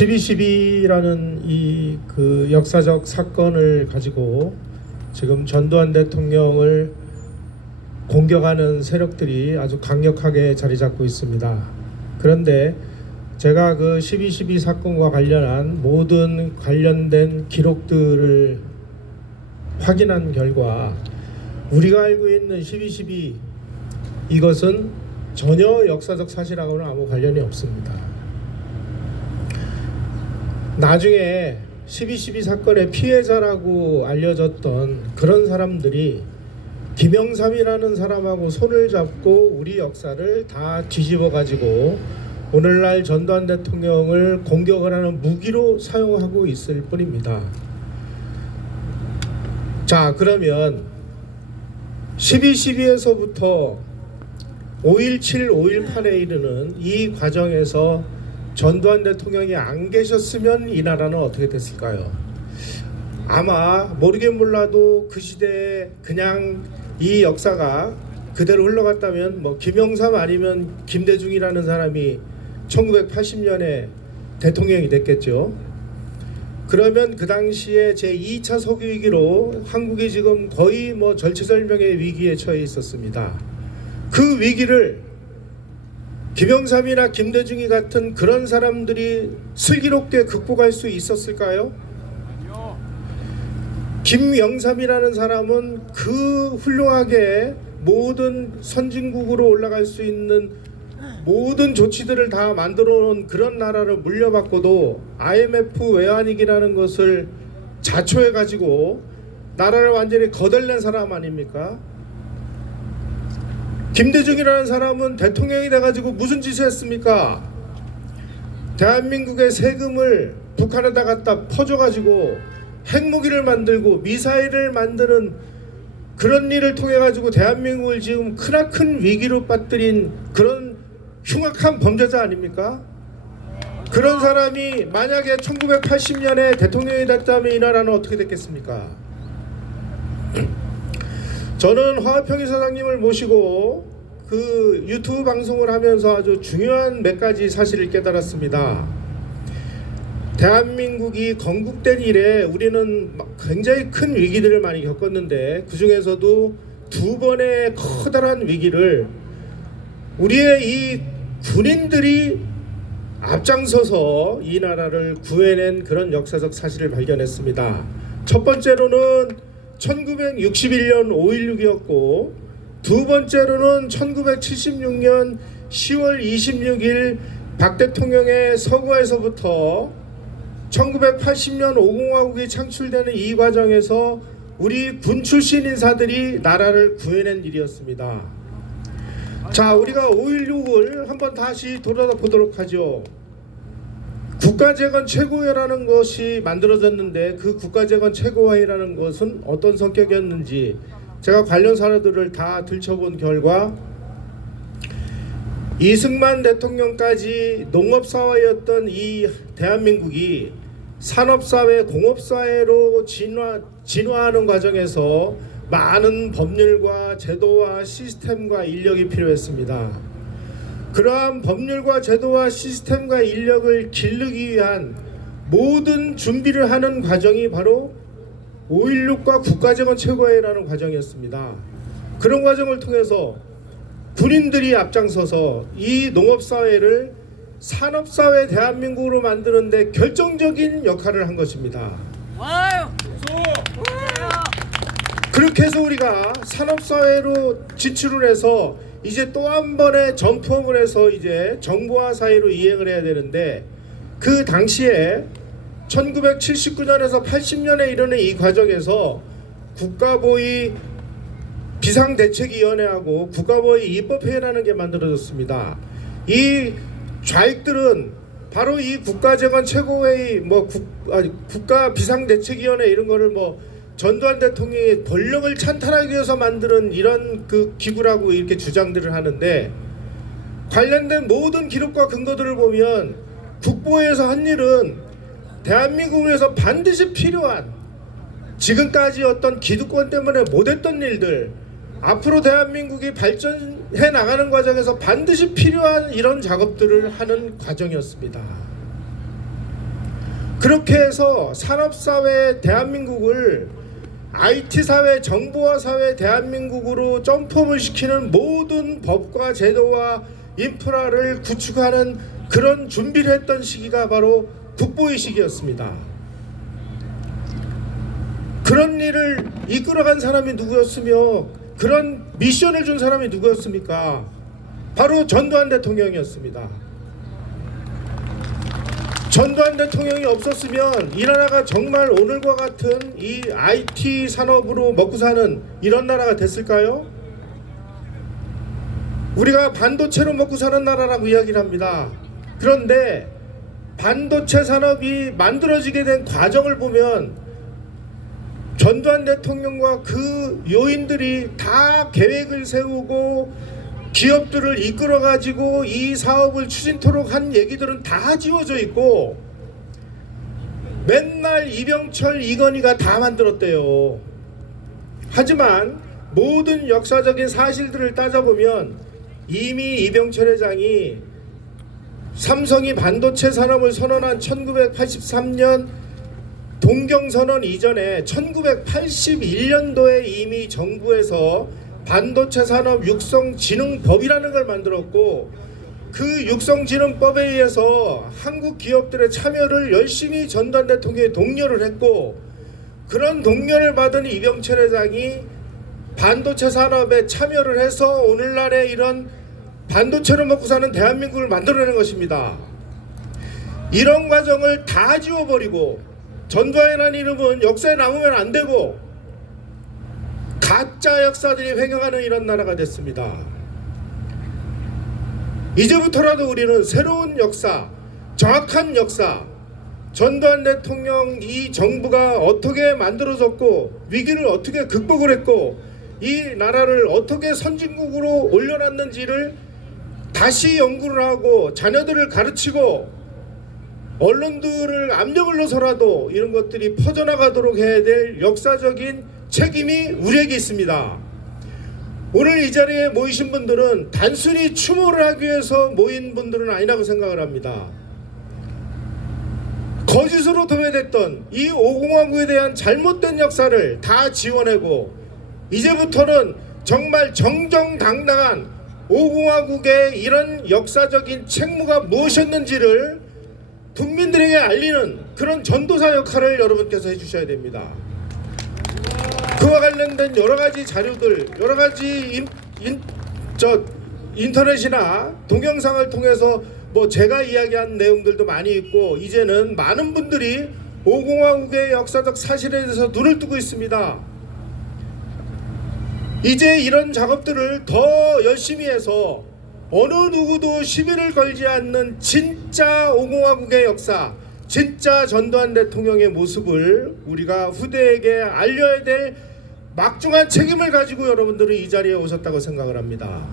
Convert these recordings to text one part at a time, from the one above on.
12.12라는 이 역사적 사건을 가지고 지금 전두환 대통령을 공격하는 세력들이 아주 강력하게 자리 잡고 있습니다. 그런데 제가 12.12 사건과 관련한 모든 관련된 기록들을 확인한 결과 우리가 알고 있는 12.12 이것은 전혀 역사적 사실하고는 아무 관련이 없습니다. 나중에 12.12 사건의 피해자라고 알려졌던 그런 사람들이 김영삼이라는 사람하고 손을 잡고 우리 역사를 다 뒤집어 가지고 오늘날 전두환 대통령을 공격을 하는 무기로 사용하고 있을 뿐입니다. 자, 그러면 12.12에서부터 5.17, 5.18에 이르는 이 과정에서 전두환 대통령이 안 계셨으면 이 나라는 어떻게 됐을까요? 아마 모르긴 몰라도 그 시대에 그냥 이 역사가 그대로 흘러갔다면 김영삼 아니면 김대중이라는 사람이 1980년에 대통령이 됐겠죠. 그러면 그 당시에 제2차 석유위기로 한국이 지금 거의 절체절명의 위기에 처해 있었습니다. 그 위기를 김영삼이나 김대중이 같은 그런 사람들이 슬기롭게 극복할 수 있었을까요? 김영삼이라는 사람은 그 훌륭하게 모든 선진국으로 올라갈 수 있는 모든 조치들을 다 만들어 놓은 그런 나라를 물려받고도 IMF 외환위기라는 것을 자초해 가지고 나라를 완전히 거덜낸 사람 아닙니까? 김대중이라는 사람은 대통령이 돼가지고 무슨 짓을 했습니까? 대한민국의 세금을 북한에다 갖다 퍼줘가지고 핵무기를 만들고 미사일을 만드는 그런 일을 통해 가지고 대한민국을 지금 크나큰 위기로 빠뜨린 그런 흉악한 범죄자 아닙니까? 그런 사람이 만약에 1980년에 대통령이 됐다면 이 나라는 어떻게 됐겠습니까? 저는 화합평의 사장님을 모시고 그 유튜브 방송을 하면서 아주 중요한 몇 가지 사실을 깨달았습니다. 대한민국이 건국된 이래 우리는 굉장히 큰 위기들을 많이 겪었는데 그 중에서도 두 번의 커다란 위기를 우리의 이 군인들이 앞장서서 이 나라를 구해낸 그런 역사적 사실을 발견했습니다. 첫 번째로는 1961년 5.16이었고 두 번째로는 1976년 10월 26일 박 대통령의 서거에서부터 1980년 5공화국이 창출되는 이 과정에서 우리 군 출신 인사들이 나라를 구해낸 일이었습니다. 자, 우리가 5.16을 한번 다시 돌아보도록 하죠. 국가재건 최고회라는 것이 만들어졌는데 그 국가재건 최고회라는 것은 어떤 성격이었는지 제가 관련 사례들을 다 들춰본 결과 이승만 대통령까지 농업사회였던 이 대한민국이 산업사회, 공업사회로 진화하는 과정에서 많은 법률과 제도와 시스템과 인력이 필요했습니다. 그러한 법률과 제도와 시스템과 인력을 기르기 위한 모든 준비를 하는 과정이 바로 5.16과 국가재건 최고회라는 과정이었습니다. 그런 과정을 통해서 군인들이 앞장서서 이 농업사회를 산업사회 대한민국으로 만드는 데 결정적인 역할을 한 것입니다. 그렇게 해서 우리가 산업사회로 진출을 해서 이제 또 한 번의 점프업을 해서 이제 정보화 사회로 이행을 해야 되는데 그 당시에 1979년에서 80년에 이르는 이 과정에서 국가보위 비상대책위원회하고 국가보위 입법회의라는 게 만들어졌습니다. 이 좌익들은 바로 이 국가재건 최고회의 국가 비상대책위원회 이런 거를 전두환 대통령이 권력을 찬탈하기 위해서 만드는 이런 그 기구라고 이렇게 주장들을 하는데 관련된 모든 기록과 근거들을 보면 국보에서 한 일은 대한민국을 위해서 반드시 필요한 지금까지 어떤 기득권 때문에 못했던 일들 앞으로 대한민국이 발전해 나가는 과정에서 반드시 필요한 이런 작업들을 하는 과정이었습니다. 그렇게 해서 산업사회 대한민국을 IT사회, 정보화사회 대한민국으로 점프업을 시키는 모든 법과 제도와 인프라를 구축하는 그런 준비를 했던 시기가 바로 국보의 시기였습니다. 그런 일을 이끌어간 사람이 누구였으며 그런 미션을 준 사람이 누구였습니까? 바로 전두환 대통령이었습니다. 전두환 대통령이 없었으면 이 나라가 정말 오늘과 같은 이 IT 산업으로 먹고 사는 이런 나라가 됐을까요? 우리가 반도체로 먹고 사는 나라라고 이야기를 합니다. 그런데 반도체 산업이 만들어지게 된 과정을 보면 전두환 대통령과 그 요인들이 다 계획을 세우고 기업들을 이끌어 가지고 이 사업을 추진토록 한 얘기들은 다 지워져 있고 맨날 이병철, 이건희가 다 만들었대요. 하지만 모든 역사적인 사실들을 따져보면 이미 이병철 회장이 삼성이 반도체 산업을 선언한 1983년 동경선언 이전에 1981년도에 이미 정부에서 반도체 산업 육성진흥법이라는 걸 만들었고 그 육성진흥법에 의해서 한국 기업들의 참여를 열심히 전두환 대통령이 독려를 했고 그런 독려를 받은 이병철 회장이 반도체 산업에 참여를 해서 오늘날의 이런 반도체를 먹고 사는 대한민국을 만들어내는 것입니다. 이런 과정을 다 지워버리고 전두환이라는 이름은 역사에 남으면 안 되고 가짜 역사들이 횡행하는 이런 나라가 됐습니다. 이제부터라도 우리는 새로운 역사, 정확한 역사, 전두환 대통령 이 정부가 어떻게 만들어졌고 위기를 어떻게 극복을 했고 이 나라를 어떻게 선진국으로 올려놨는지를 다시 연구를 하고 자녀들을 가르치고 언론들을 압력을 넣어서라도 이런 것들이 퍼져나가도록 해야 될 역사적인 책임이 우리에게 있습니다. 오늘 이 자리에 모이신 분들은 단순히 추모를 하기 위해서 모인 분들은 아니라고 생각을 합니다. 거짓으로 도배됐던 이 5공화국에 대한 잘못된 역사를 다 지워내고 이제부터는 정말 정정당당한 5공화국의 이런 역사적인 책무가 무엇이었는지를 국민들에게 알리는 그런 전도사 역할을 여러분께서 해주셔야 됩니다. 그와 관련된 여러가지 자료들, 여러가지 인터넷이나 동영상을 통해서 뭐 제가 이야기한 내용들도 많이 있고 이제는 많은 분들이 5공화국의 역사적 사실에 대해서 눈을 뜨고 있습니다. 이제 이런 작업들을 더 열심히 해서 어느 누구도 시비를 걸지 않는 진짜 5공화국의 역사, 진짜 전두환 대통령의 모습을 우리가 후대에게 알려야 될 막중한 책임을 가지고 여러분들은 이 자리에 오셨다고 생각을 합니다.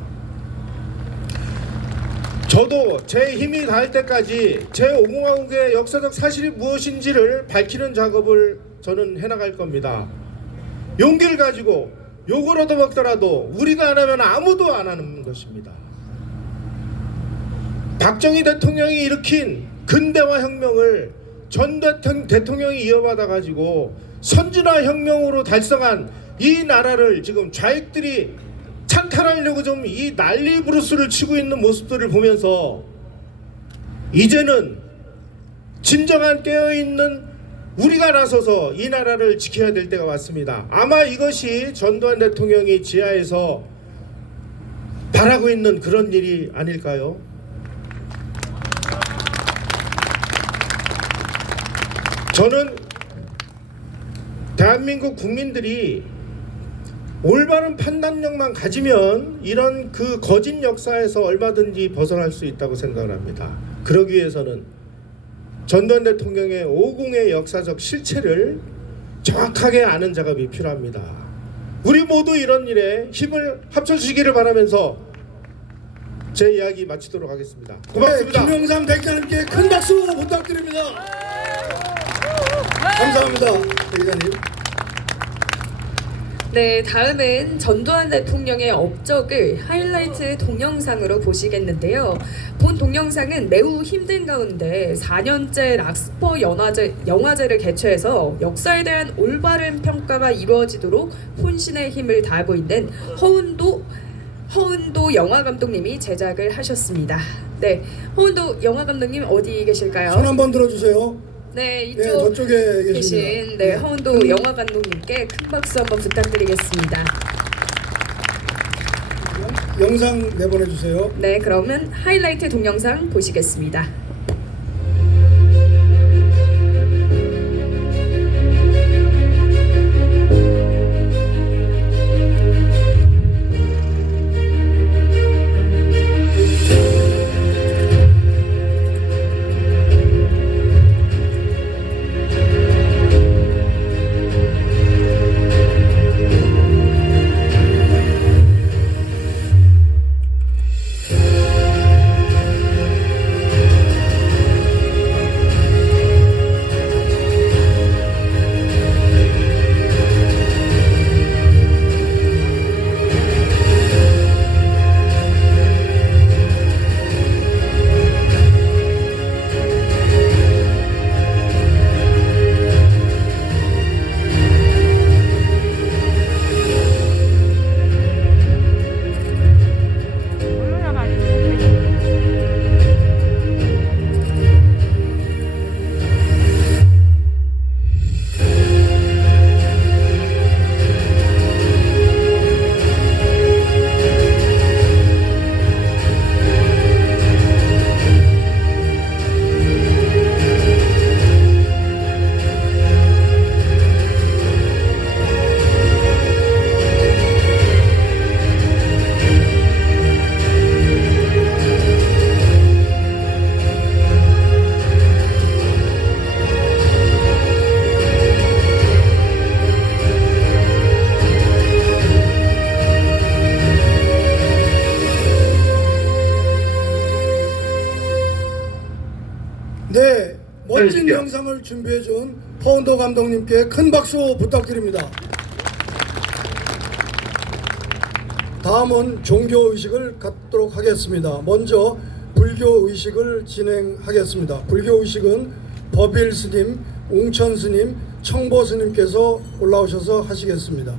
저도 제 힘이 닿을 때까지 제 5공화국의 역사적 사실이 무엇인지를 밝히는 작업을 저는 해나갈 겁니다. 용기를 가지고 욕을 얻어먹더라도 우리가 안 하면 아무도 안 하는 것입니다. 박정희 대통령이 일으킨 근대화 혁명을 전 대통령이 이어받아 가지고 선진화 혁명으로 달성한 이 나라를 지금 좌익들이 찬탈하려고 좀 이 난리 부르스를 치고 있는 모습들을 보면서 이제는 진정한 깨어있는 우리가 나서서 이 나라를 지켜야 될 때가 왔습니다. 아마 이것이 전두환 대통령이 지하에서 바라고 있는 그런 일이 아닐까요? 저는 대한민국 국민들이 올바른 판단력만 가지면 이런 그 거짓 역사에서 얼마든지 벗어날 수 있다고 생각을 합니다. 그러기 위해서는 전두환 대통령의 5공의 역사적 실체를 정확하게 아는 작업이 필요합니다. 우리 모두 이런 일에 힘을 합쳐주시기를 바라면서 제 이야기 마치도록 하겠습니다. 고맙습니다. 네, 김영삼 대기자님께 큰 박수 부탁드립니다. 감사합니다, 대기자님. 네, 다음은 전두환 대통령의 업적을 하이라이트 동영상으로 보시겠는데요. 본 동영상은 매우 힘든 가운데 4년째 락스퍼 영화제를 개최해서 역사에 대한 올바른 평가가 이루어지도록 혼신의 힘을 다하고 있는 허은도 영화 감독님이 제작을 하셨습니다. 네, 허은도 영화 감독님 어디 계실까요? 손 한번 들어주세요. 네, 네, 이쪽 저쪽에 계신 계십니다. 네, 허은도 영화 감독님께 큰 박수 한번 부탁드리겠습니다. 영상 내보내주세요. 네, 그러면 하이라이트 동영상 보시겠습니다. 네, 멋진 영상을 준비해준 허은도 감독님께 큰 박수 부탁드립니다. 다음은 종교의식을 갖도록 하겠습니다. 먼저 불교의식을 진행하겠습니다. 불교의식은 법일 스님, 웅천 스님, 청보 스님께서 올라오셔서 하시겠습니다.